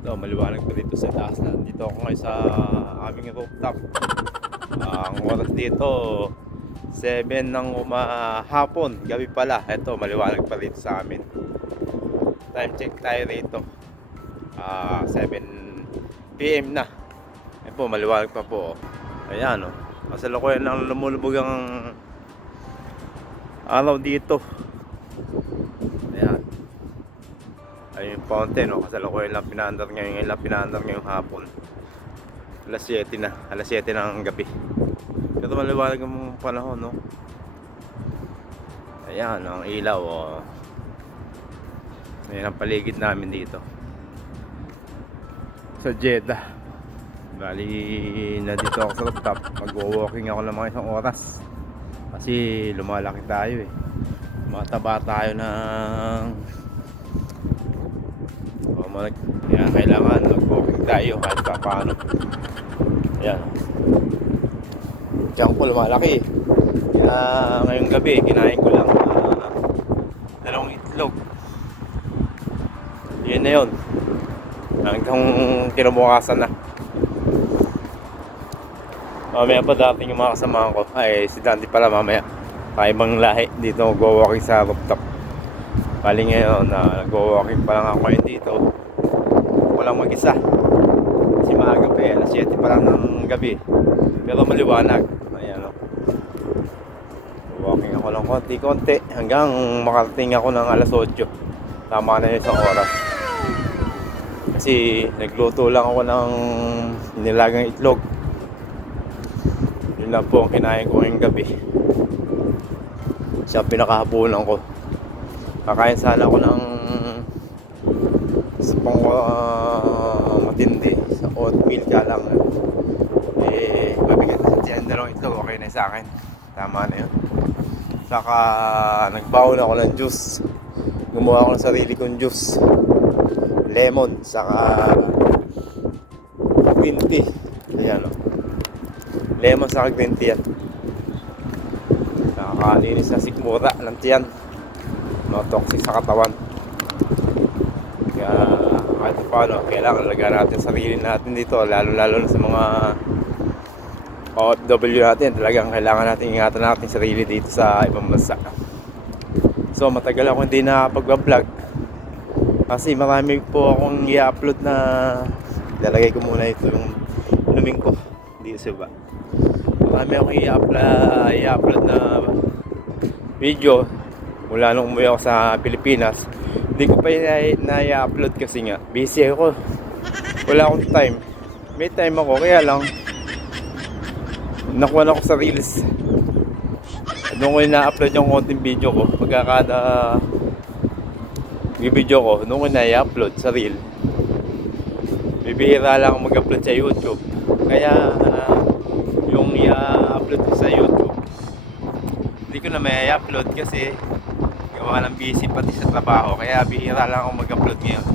Ito, maliwanag pa dito sa taas na. Dito ako ngayon sa aming rooftop. Ah, ang oras dito, 7 ng umahapon. Gabi pala. Ito, maliwanag pa dito sa amin. Time check tayo rito. Ah, 7 PM na. Ayan po, maliwanag pa po. oh. Ayan, oh. Kasalukuyan lang lumulubog ang araw dito. Ayan. Ayun yung fountain, no? Kasalukuyan lang pinaandar ngayon. Ngayon lang pinaandar ngayong hapon. Alas 7 na. Alas 7 ng gabi. Pero maliwanag ang panahon, no? Ayan, ang ilaw, oh. Ayan ang paligid namin dito. Sa Jeddah. Bali, na dito ako sa rooftop. Mag-walking ako ng mga isang oras. Kasi lumalaki tayo eh. Mataba tayo ng mag, yan, kailangan mag-walking tayo kahit pa paano. Yan. Diyan ko lumalaki. Kaya ngayong gabi, kinain ko lang ah, dalawang itlog. Yun na yun. Hanggang kinabukasan na. Mamaya pa dating yung mga kasamahan ko. Ay, si Dante pala mamaya. Kaibang lahi dito mag-walking sa rooftop. Bali ngayon na nag-walking pa lang ako ngayon dito. Walang mag-isa. Kasi maaga pa eh. Alas 7 pa lang ng gabi. Pero maliwanag. Ayan o. Walking ako ng konti-konti hanggang makarating ako ng alas 8. Tama na isang oras. Kasi nagluto lang ako ng nilagang itlog. Yun lang po ang kinain ko ngayong gabi. Siya pinakahapunan ko. Kakain sana ako ng sa pang ah, matindi sa oatmeal ka lang. Eh, mabigat na siya dalawang itlog. Okay na sa akin. Tama na yun. Saka nagbaon ako ng juice. Gumawa ako ng sarili kong juice. Lemon. Saka green tea. Ayan o. Lemon saka green tea yan. Nakakalinis na sikmura ng tiyan. No toxic sa katawan. Kaya kahit paano, kailangan lagyan natin sarili natin dito. Lalo-lalo na sa mga OFW natin. Talagang kailangan natin ingatan natin sarili dito sa ibang bansa. So matagal ako hindi nakapag-vlog. Kasi marami po akong i-upload na lalagay ko muna ito yung luming ko dito sa ba. Marami akong i-upload, i-upload na video mula nung umuwi ako sa Pilipinas. Hindi ko pa na-upload kasi nga busy ako. Wala akong time. May time ako kaya lang nakuha na ako sa reels. Doon ko na-upload yung konting video ko. Pagkakada yung video ko, doon ko na-upload sa reel. Bibihira lang ako mag-upload sa YouTube. Kaya ah, yung i-upload sa YouTube, hindi ko na may upload kasi gawa ng busy pati sa trabaho. Kaya bihira lang ako mag-upload ngayon.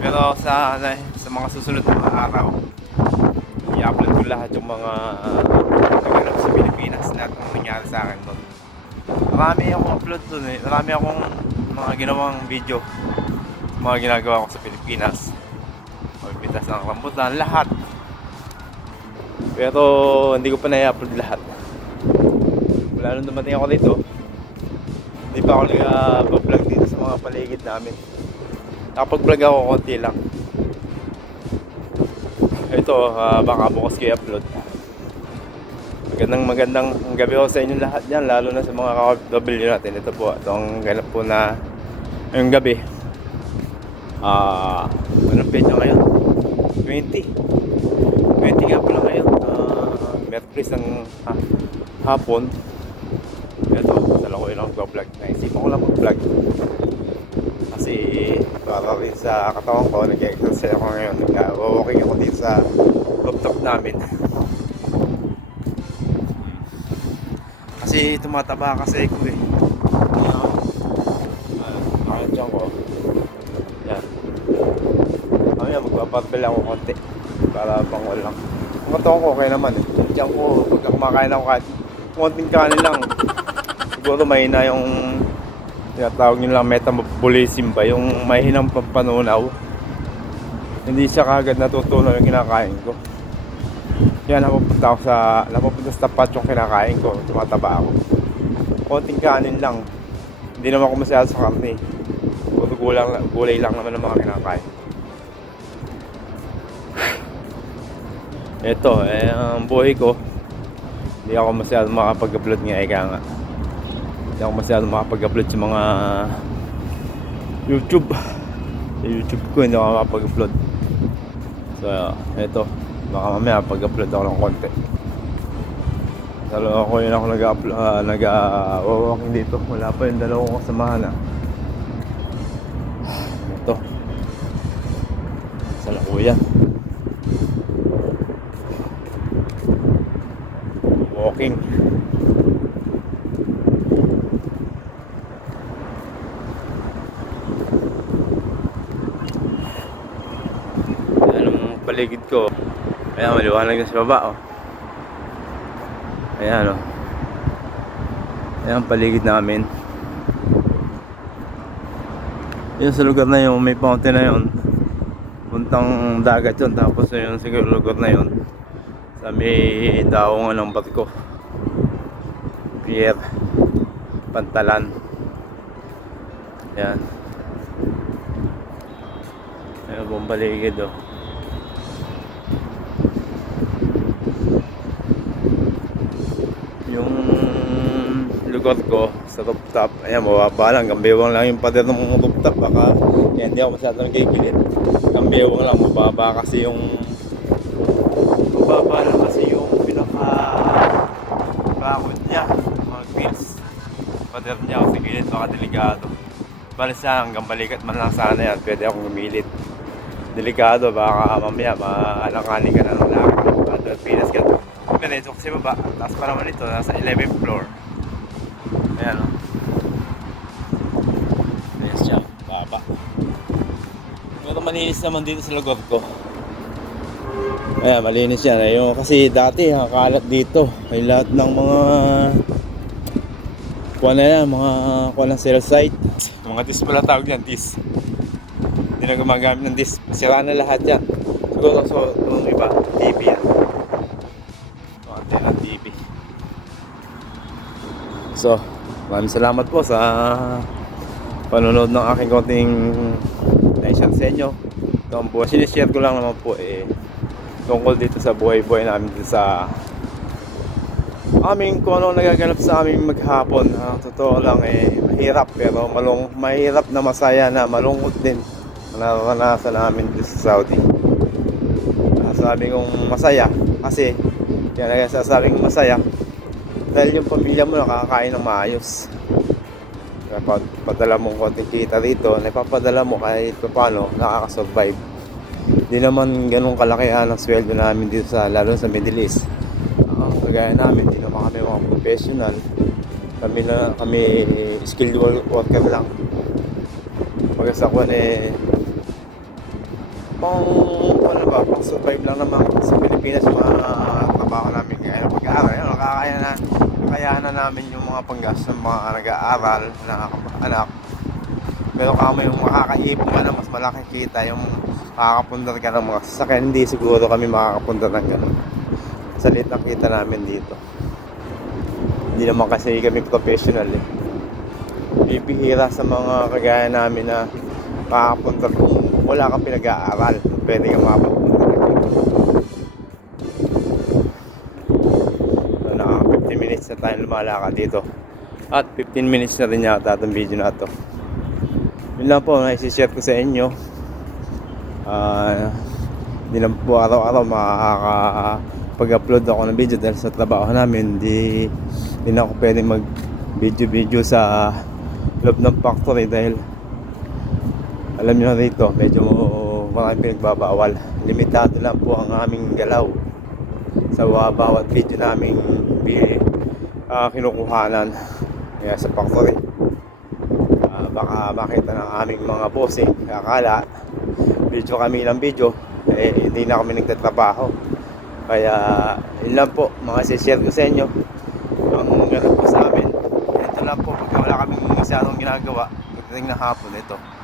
Pero sa, sa mga susunod na araw, i-upload ko lahat yung mga uh, sa Pilipinas lahat ng nangyari sa akin doon. Marami akong upload doon eh. Marami akong mga ginawang video. Mga ginagawa ko sa Pilipinas. Magpitas ng rambutan, lahat. Pero hindi ko pa na-upload lahat. Wala nung dumating ako dito. Hindi pa ako nag-vlog dito sa mga paligid namin. Nakapag-vlog ako konti lang. Ito, ah, baka bukas ko i-upload. Magandang magandang gabi ko sa inyo lahat yan, lalo na sa mga ka-W natin. Ito po, itong ganap po na ngayong gabi. Ah, anong petsa ngayon? 20. 20 nga pala ngayon. Ah, Merkulis ng ha, hapon. Ito, dala ko ilang vlog. Naisipan ko lang mag-vlog. Kasi para rin sa katawan ko, nag-exercise ako ngayon. Nag-walking ako dito sa rooftop namin. Kasi tumataba kasi ko eh. Bakit dyan ko? Yan. Mamaya magpaparbel ako konti. Para pang lang. Ang katawan ko okay naman eh. Diyan ko, pagka kumakain ako kahit konting kanin lang. Siguro mahina yung tinatawag nyo lang metabolism ba? Yung mahinang pampanunaw. hindi siya kagad natutunan yung kinakain ko. Kaya napupunta ako sa, napupunta sa tapat yung kinakain ko, tumataba ako. Konting kanin lang. Hindi naman ako masyado sa karne. Puro gulang, gulay lang naman ang mga kinakain. Ito, eh, ang buhay ko, hindi ako masyado makapag-upload nga, eka nga. Hindi ako masyado makapag-upload sa mga YouTube. Sa YouTube ko, hindi ako makapag-upload. So, ito, baka mamaya pag-upload ako ng konti. Dalawa ko yun ako nag-upload, uh, nag-walking dito. Wala pa yung dalawang kasamahan ah. Ito. Sa lakuyan. Walking. Ayan ang paligid ko. Ayan, maliwanag na sa baba, oh. Ayan, oh. Ayan ang paligid namin. Yung sa lugar na yun, may fountain na yun. Puntang dagat yun. Tapos yung siguro lugar na yun. Sa may daungan ng barko. Pier. Pantalan. Ayan. Ayan buong paligid oh. Yung lugar ko sa rooftop, ayan, mababa lang. Gambewang lang yung pader ng rooftop. Baka, kaya hindi ako masyadong nagkikilit. Gambewang lang, mababa kasi yung mababa lang kasi yung pinaka bakod niya, mga grills. Pader niya, o sigilid, baka delikado. Bali siya, hanggang balikat man lang sana yan, pwede akong gumilit. Delikado, baka mamaya maalangkanin ka na ng lakad. At Pinas ka. Ganito kasi baba, taas pa naman ito, nasa 11th floor. Ayan o. Ayan siya, baba. Pero malinis naman dito sa lugar ko. Ayan, malinis yan. Ayun, kasi dati, kalat dito. Ay lahat ng mga kuha na yan, mga kuha ng cell site. Mga dis pala tawag yan, dis. Hindi na gumagamit ng dis. Sira na lahat yan. Siguro so, itong iba, TV yan. Mga antena TV. So, maraming salamat po sa panonood ng aking konting naishare sa inyo. Ito ang buhay. Sinishare ko lang naman po eh tungkol dito sa buhay-buhay namin dito sa aming kung ano nagaganap sa aming maghapon. Ah, totoo lang eh, mahirap pero malung mahirap na masaya na malungkot din naranasan namin dito sa Saudi. Sabi kong masaya kasi kaya nagsasabing masaya dahil yung pamilya mo nakakain ng maayos. Kapag padala mong konting kita dito, napapadala mo kahit paano nakakasurvive. Hindi naman ganun kalakihan ang sweldo namin dito sa lalo sa Middle East. Uh, kagaya namin, hindi naman kami mga professional. Kami na kami skilled wo- worker lang. Pagka sa kwan eh pang ano ba, pang survive lang naman sa Pilipinas mga trabaho namin kaya ng pag-aaral. Yun, nakakaya na kakayanan namin yung mga panggas ng mga nag-aaral na anak. Pero kamo yung makakaipon ka na mas malaki kita yung makakapundar ka ng mga sasakyan. Hindi siguro kami makakapundar ng ganun. Sa ng kita namin dito. Hindi naman kasi kami professional eh. Bibihira sa mga kagaya namin na makakapundar kung wala kang pinag-aaral. Pwede kang makapundar. So, naka 15 minutes na tayo lumalakad dito. At 15 minutes na rin yata itong video na to. Yun lang po, naisishare ko sa inyo. Ah, hindi lang po araw-araw makakapag-upload ako ng video dahil sa trabaho namin. Hindi, hindi na ako pwede mag video-video sa loob ng factory dahil alam nyo na rito, medyo marami pinagbabawal. Limitado lang po ang aming galaw sa wa- bawat video naming ah, kinukuhanan kaya sa factory. Ah, baka makita ng aming mga bossing, akala video kami ng video, eh hindi na kami nagtatrabaho. Kaya yun lang po, mga share ko sa inyo. Ang ganun po sa amin. Ito lang po, pagka wala kaming masyadong ginagawa, pagdating ng hapon, ito.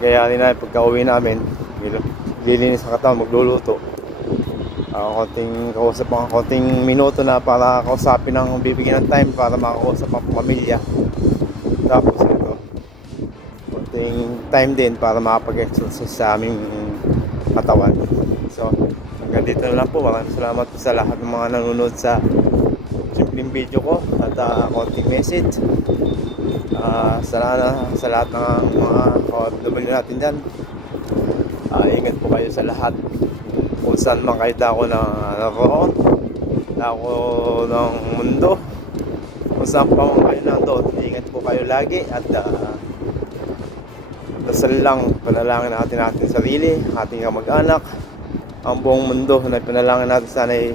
Kaya rin na pagka uwi namin. Lilinis ang katawan, magluluto. Ah, konting kausap mga konting minuto na para kausapin ang bibigyan ng time para makakausap ang pamilya. Tapos ito, konting time din para makapag-exercise sa aming katawan. So, hanggang dito na lang po. Maraming salamat sa lahat ng mga nanonood sa simpleng video ko at ah, konting message. Ah, sa, sa lahat ng mga OFW natin dyan. Ah, ingat po kayo sa lahat. Kung saan man kayo dako na naroon. Dako ng mundo. Kung saan pa man kayo nandoon. Ingat po kayo lagi at ah, dasal lang, panalangin natin natin sarili, ating kamag-anak, ang buong mundo na panalangin natin sana ay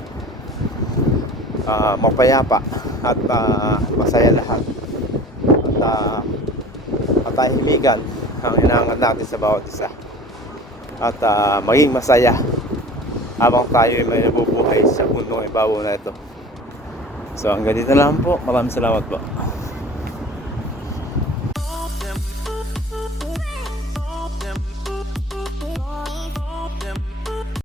ah, mapayapa at ah, masaya lahat. Uh, matahimikan ang inaangat natin sa bawat isa. At ah, maging masaya habang tayo ay may nabubuhay sa mundong ibabaw na ito. So hanggang dito lang po. Maraming salamat po.